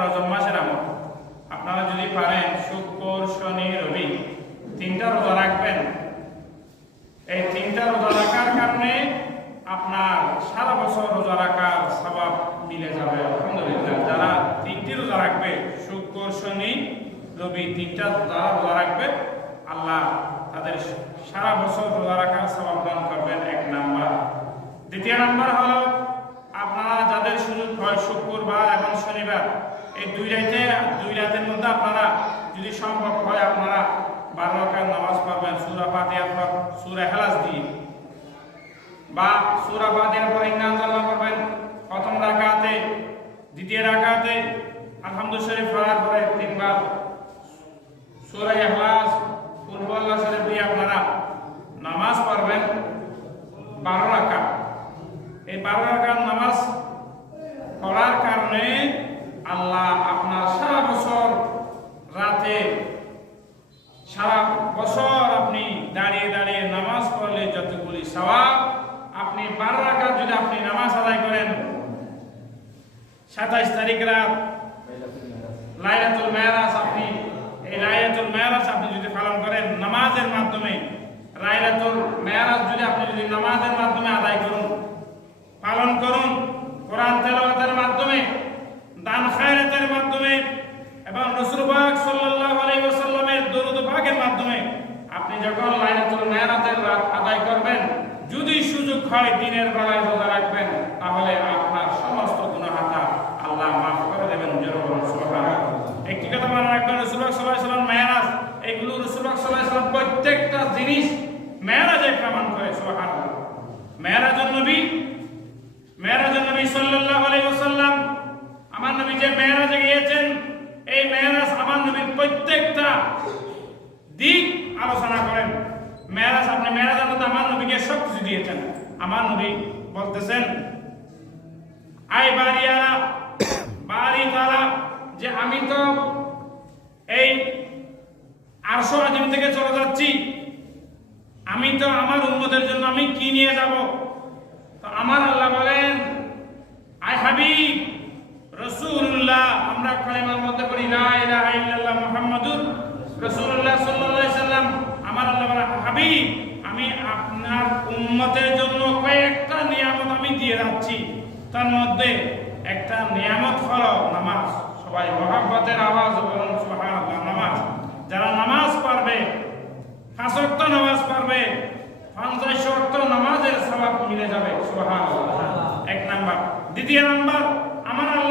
রজব মাসের আমল। আপনারা যদি পারেন শুক্র, শনি, রবি 3টা রোজা রাখবেন। এই 3টা রোজা রাখার কারণে আপনার সারা বছর রোজা রাখার সওয়াব মিলে যাবে আলহামদুলিল্লাহ। যারা 3টি রোজা রাখবে, শুক্র, শনি, রবি 3টা যারা রোজা রাখবে, আল্লাহ তাদের সারা বছর রোজা রাখার সওয়াব দান করবেন, 1 নাম্বার। দ্বিতীয় নাম্বার হলো আপনারা যাদের সুযোগ হয় শুক্রবার এবং শনিবার এই 2 রাতের মধ্যে আপনারা যদি সম্ভব হয় আপনারা 12 রাকাত নামাজ পড়বেন সূরা ফাতিহা পর সূরা ইখলাস দিয়ে, বা সূরা ফাতিহার পর ইন্না আনজালনাহু পড়বেন প্রথম রাকাতে, দ্বিতীয় রাকাতে আলহামদুলিল্লাহ শরীফ পড়ার পরে 3 বার সূরা ইখলাস, কুল হুয়াল্লাহু শরীফ দিয়ে আপনারা নামাজ পড়বেন 12 রাকাত। এই 12 রাকাত নামাজ পড়ার কারণে আল্লাহ আপনার সারা বছর রাতে, সারা বছর আপনি দাঁড়িয়ে দাঁড়িয়ে নামাজ পড়লে যতগুলি সওয়াব, আপনি 12 রাকাত যদি আপনি নামাজ আদায় করেন, 27 তারিখ রাত লাইলাতুল মেরাজ, আপনি এই লাইলাতুল মেরাজ আপনি যদি পালন করেন নামাজের মাধ্যমে, লাইলাতুল মেরাজ যদি আপনি যদি নামাজের মাধ্যমে আদায় করুন, পালন করুন, কোরআন তেলাওয়াতের মাধ্যমে, দান খায়রাতের মাধ্যমে এবং রাসূল পাক সাল্লাল্লাহু আলাইহি ওয়াসাল্লামের দরুদ পাকের মাধ্যমে আপনি যখন লাইলাতুল মেরাজের রাত আদায় করবেন, যদি সুযোগ হয় দিনের বেলায় রোজা রাখবেন, তাহলে আপনার সমস্ত গুনাহটা আল্লাহ মাফ করে দেবেন। জোরে সুবহানাল্লাহ। একটি কথা মনে রাখবেন, রাসূলুল্লাহ সাল্লাল্লাহু আলাইহি ওয়াসাল্লাম মেরাজ, এগুলো রাসূলুল্লাহ সাল্লাল্লাহু আলাইহি ওয়াসাল্লাম প্রত্যেকটা জিনিস মেরাজে প্রমাণ করে। সুবহানাল্লাহ। মেরাজুন নবী সাল্লাল্লাহু আলাইহি ওয়াসাল্লাম, আমার নবী যে মেরাজে গিয়েছেন, এই মেরাজ আমার নবীর প্রত্যেকটা দিক আলোচনা করেন। মেরাজ, আপনি মেরাজের মধ্যে আমার নবীকে সব কিছু দিয়েছেন। আমার নবী বলতেছেন, আই বাড়িওয়ালা, বাড়ি তালা, যে আমি তো এই আরশ আজিম থেকে চলে যাচ্ছি, আমি তো আমার উম্মতের জন্য আমি কি নিয়ে যাব? তো আমার আল্লাহ বলেন, আই হাবিব রাসূলুল্লাহ, আমরা কালেমার মধ্যে পড়ি লা ইলাহা ইল্লাল্লাহ মুহাম্মাদুর রাসূলুল্লাহ সাল্লাল্লাহু আলাইহি সাল্লাম, আমার আল্লাহ বলেন, হাবিব আমি আপনার উম্মতের জন্য কয়েকটা নিয়ামত আমি দিয়ে যাচ্ছি, তার মধ্যে একটা নিয়ামত হলো নামাজ। সবাই মহব্বতের আওয়াজ বলুন সুবহানাল্লাহ। নামাজ, যারা নামাজ পড়বে, 5 ওয়াক্ত নামাজ পড়বে, 50 ওয়াক্ত নামাজের সওয়াব মিলে যাবে। সুবহানাল্লাহ। 1 নাম্বার। দ্বিতীয় নাম্বার, আমার আল্লাহ